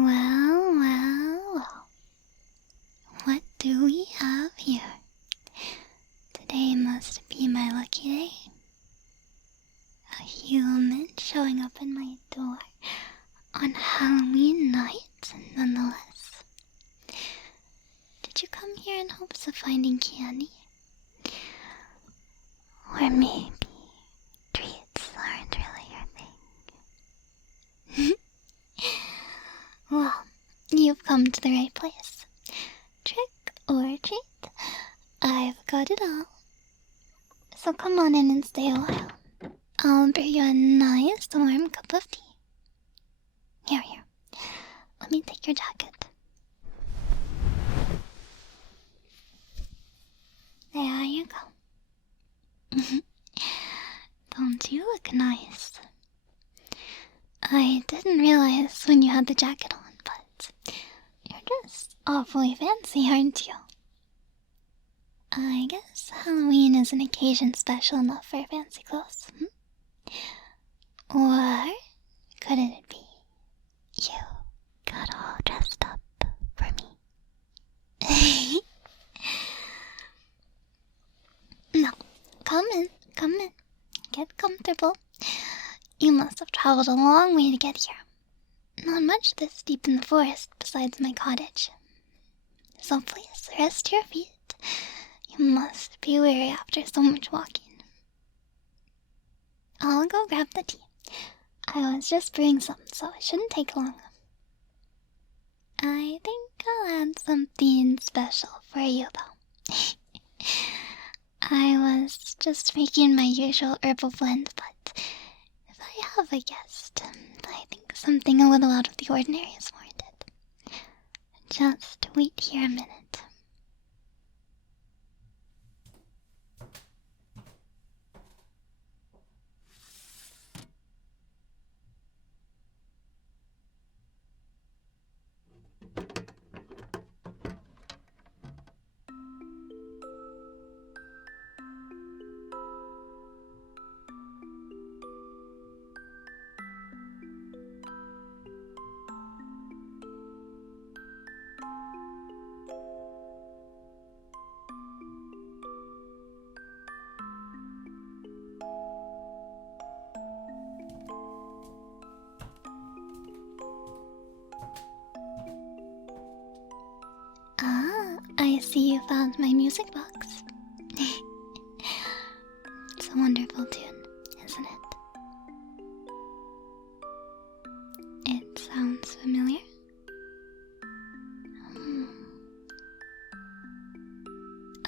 Well, well, well. What do we have here? Today must be my lucky day. A human showing up in my door on Halloween night, nonetheless. Did you come here in hopes of finding candy? Or maybe treats aren't really your thing. Well, you've come to the right place. Trick or treat, I've got it all. So come on in and stay a while. I'll brew you a nice warm cup of tea. Here, let me take your jacket. There you go. Don't you look nice? I didn't realize when you had the jacket on, but you're just awfully fancy, aren't you? I guess Halloween is an occasion special enough for fancy clothes, Or could it be you got all dressed up for me? No, come in. Get comfortable. You must have traveled a long way to get here. Not much this deep in the forest besides my cottage. So please, rest your feet. You must be weary after so much walking. I'll go grab the tea. I was just brewing some, so it shouldn't take long. I think I'll add something special for you, though. I was just making my usual herbal blend, but if I have a guest, I think something a little out of the ordinary is warranted. Just wait here a minute. I see you found my music box. It's a wonderful tune, isn't it? It sounds familiar.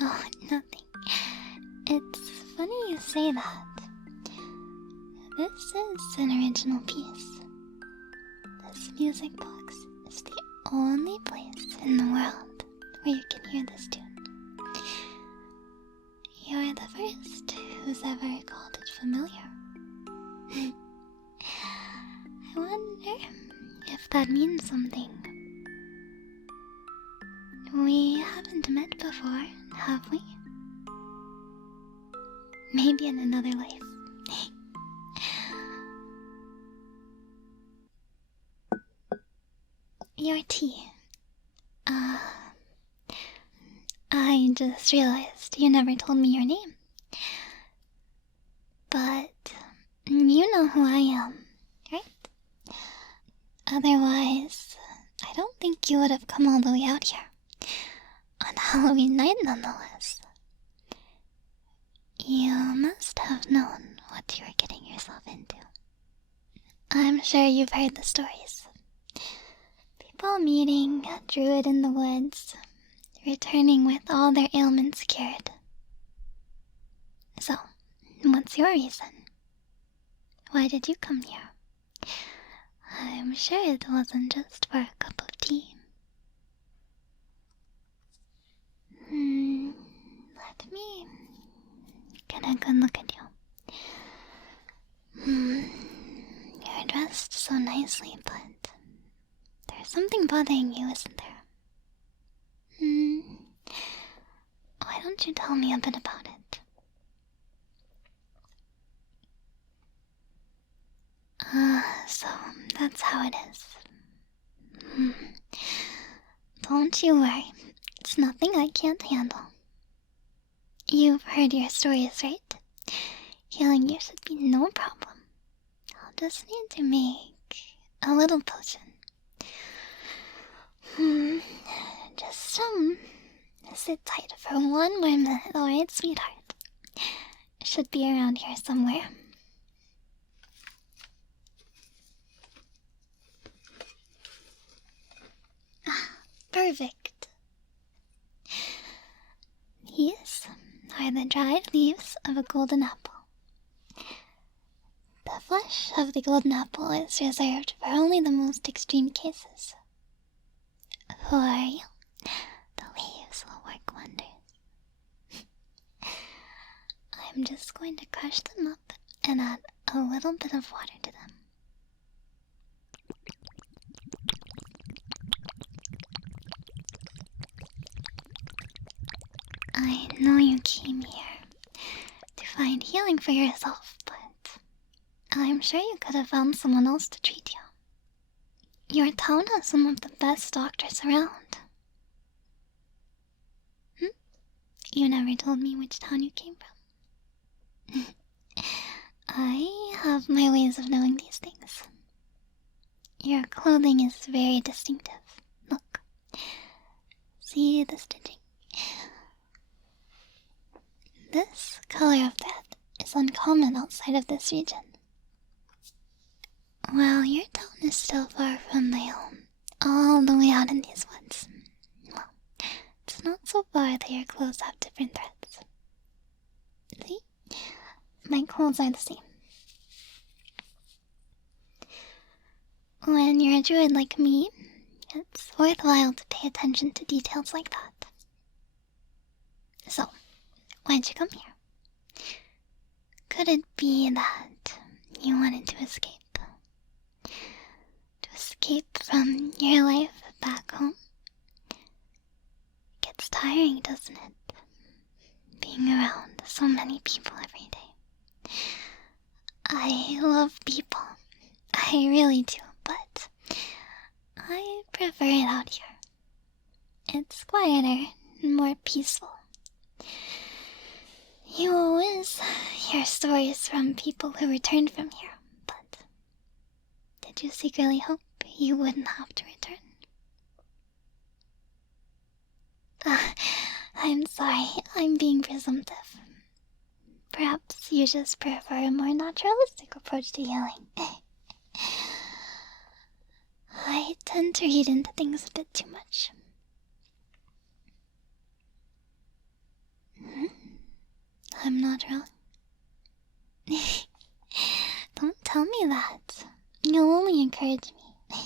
Oh, nothing. It's funny you say that. This is an original piece. This music box is the only place in the world where you can hear this tune. You're the first who's ever called it familiar. I wonder if that means something. We haven't met before, have we? Maybe in another life. Your tea. I just realized you never told me your name. But you know who I am, right? Otherwise, I don't think you would have come all the way out here. On Halloween night, nonetheless. You must have known what you were getting yourself into. I'm sure you've heard the stories. People meeting a druid in the woods, returning with all their ailments cured. So, what's your reason? Why did you come here? I'm sure it wasn't just for a cup of tea. Let me get a good look at you. You're dressed so nicely, but there's something bothering you, isn't there? Why don't you tell me a bit about it? So that's how it is. Don't you worry. It's nothing I can't handle. You've heard your stories, right? Healing you should be no problem. I'll just need to make a little potion. Just, sit tight for 1 more minute, alright, sweetheart? It should be around here somewhere. Perfect. These are the dried leaves of a golden apple. The flesh of the golden apple is reserved for only the most extreme cases. For you, the leaves will work wonders. I'm just going to crush them up and add a little bit of water to them. I know you came here to find healing for yourself, but I'm sure you could have found someone else to treat you. Your town has some of the best doctors around. You never told me which town you came from. I have my ways of knowing these things. Your clothing is very distinctive. Look. See the stitching? This color of thread is uncommon outside of this region. Well, your town is still far from my home, all the way out in these woods. Well, it's not so far that your clothes have different threads. See? My clothes are the same. When you're a druid like me, it's worthwhile to pay attention to details like that. So, why'd you come here? Could it be that you wanted to escape? To escape from your life back home? It gets tiring, doesn't it? Being around so many people every day. I love people. I really do, but I prefer it out here. It's quieter and more peaceful. You always hear stories from people who returned from here, but did you secretly hope you wouldn't have to return? I'm sorry, I'm being presumptive. Perhaps you just prefer a more naturalistic approach to healing. I tend to read into things a bit too much. I'm not wrong. Don't tell me that. You'll only encourage me.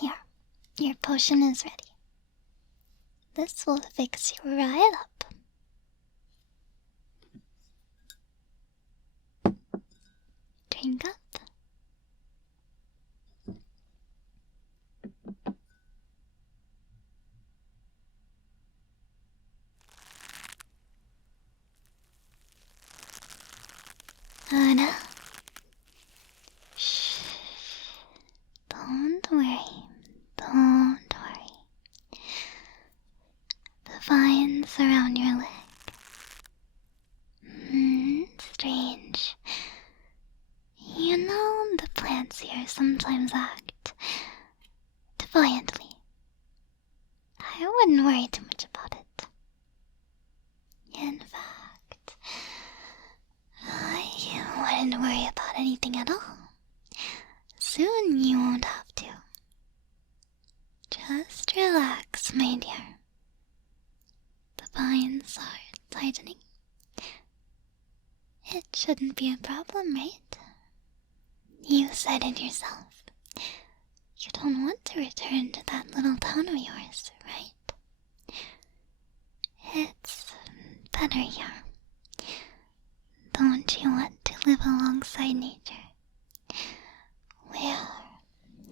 Here, your potion is ready. This will fix you right up. Drink up. Fauna. Shh. Don't worry. Don't worry. The vines around your leg. Strange. You know, the plants here sometimes act defiantly. I wouldn't worry too much about it. In fact, I wouldn't worry about anything at all. Soon you won't have to. Just relax, my dear. The vines are tightening. It shouldn't be a problem, right? You said it yourself. You don't want to return to that little town of yours, right? It's better here. Don't you want to live alongside nature? Where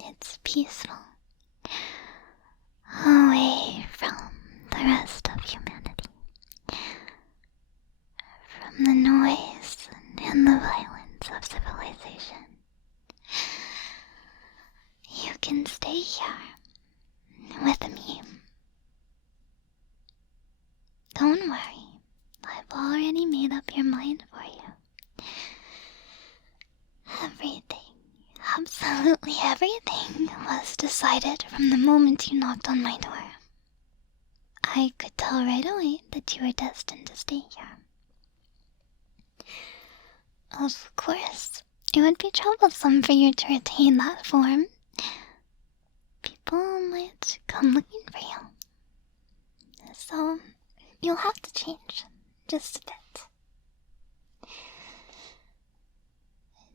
it's peaceful. Away from the rest of humanity. From the noise and the violence of civilization. stay here with me. Don't worry, I've already made up your mind for you. Everything, absolutely everything, was decided from the moment you knocked on my door. I could tell right away that you were destined to stay here. Of course, it would be troublesome for you to retain that form. People might come looking for you. So, you'll have to change, just a bit.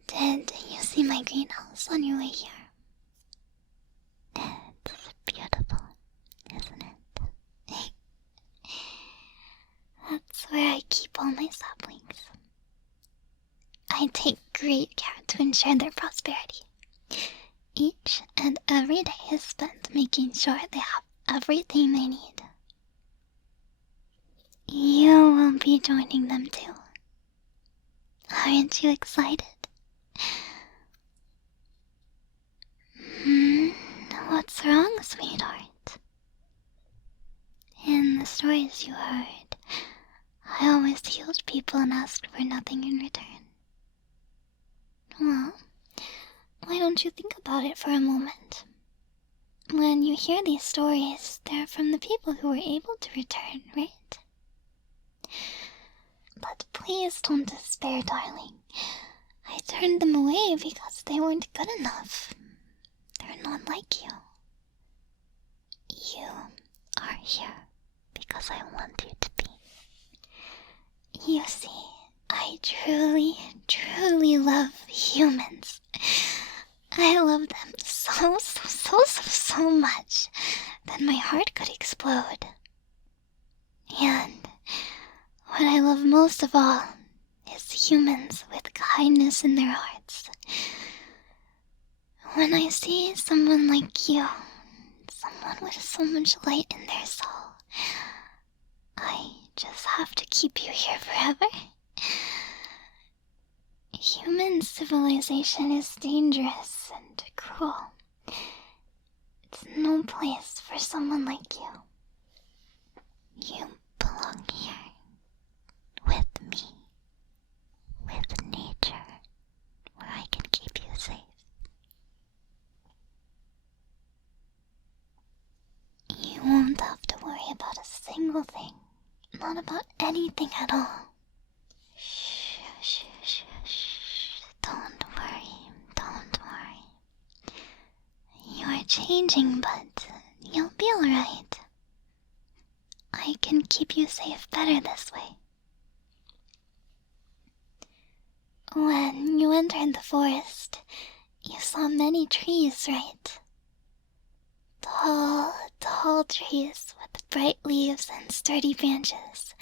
Did you see my greenhouse on your way here? It's beautiful, isn't it? That's where I keep all my saplings. I take great care to ensure their prosperity. Each and every day is spent making sure they have everything they need. You will be joining them too. Aren't you excited? What's wrong, sweetheart? In the stories you heard, I always healed people and asked for nothing in return. Well, why don't you think about it for a moment? When you hear these stories, they're from the people who were able to return, right? But please don't despair, darling. I turned them away because they weren't good enough. They're not like you. You are here because I want you to be. You see, I truly, truly love humans. I love them so much that my heart could explode. And what I love most of all is humans with kindness in their hearts. When I see someone like you, someone with so much light in their soul, I just have to keep you here forever. Human civilization is dangerous and cruel. It's no place for someone like you. You belong here, with me, with nature, where I can keep you safe. You won't have to worry about a single thing, not about anything at all. Shh, shh, shh, shh. Don't worry. You are changing, but you'll be alright. I can keep you safe better this way. When you entered the forest, you saw many trees, right? Tall trees with bright leaves and sturdy branches.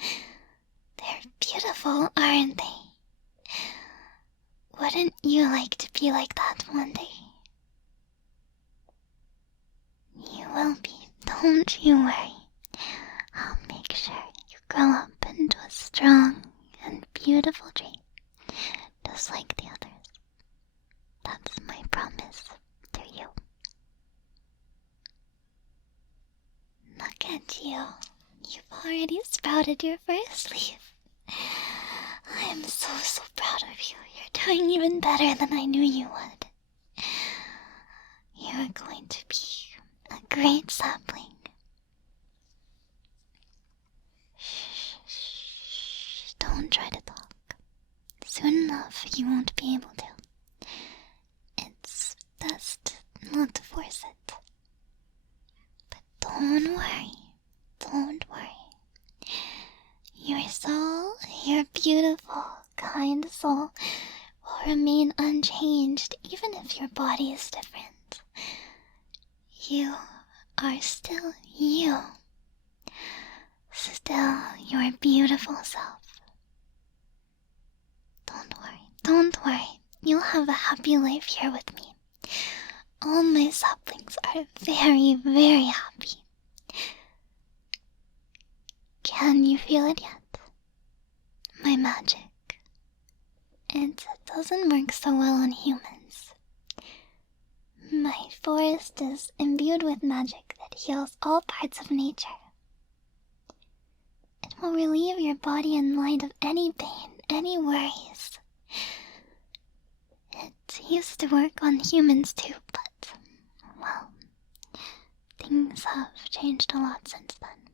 They're beautiful, aren't they? Wouldn't you like to be like that one day? You will be, don't you worry. I'll make sure you grow up into a strong and beautiful tree, just like the others. That's my promise to you. Look at you. You've already sprouted your first leaf. I'm so proud of you. You're doing even better than I knew you would. You're going to be a great sapling. Shh, don't try to talk. Soon enough, you won't be able to. It's best not to force it. But don't worry. Your soul, your beautiful, kind soul, will remain unchanged even if your body is different. You are still you. Still your beautiful self. Don't worry. You'll have a happy life here with me. All my saplings are very, very happy. Can you feel it yet? My magic. It doesn't work so well on humans. My forest is imbued with magic that heals all parts of nature. It will relieve your body and mind of any pain, any worries. It used to work on humans too, but, well, things have changed a lot since then.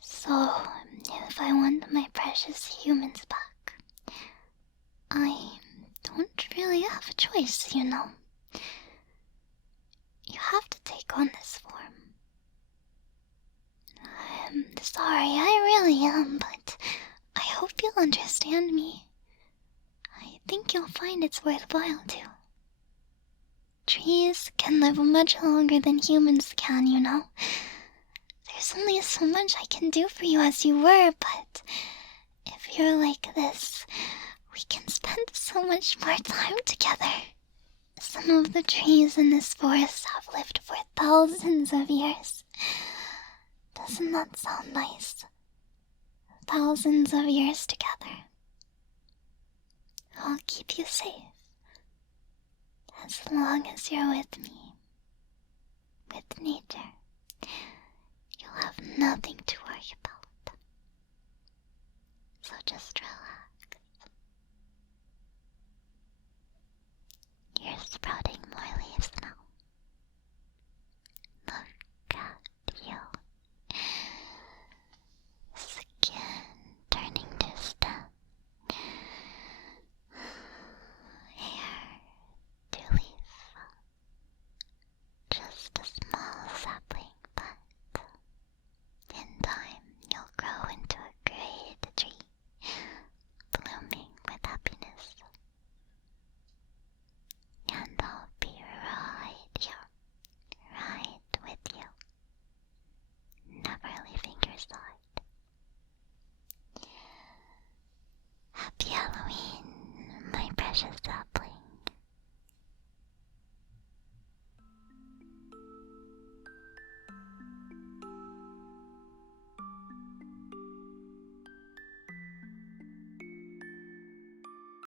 So, if I want my precious humans back, I don't really have a choice, you know. You have to take on this form. I'm sorry, I really am, but I hope you'll understand me. I think you'll find it's worthwhile too. Trees can live much longer than humans can, you know. There's only so much I can do for you as you were, but if you're like this, we can spend so much more time together. Some of the trees in this forest have lived for thousands of years. Doesn't that sound nice? Thousands of years together. I'll keep you safe. As long as you're with me. With nature. You'll have nothing to worry about. So just relax.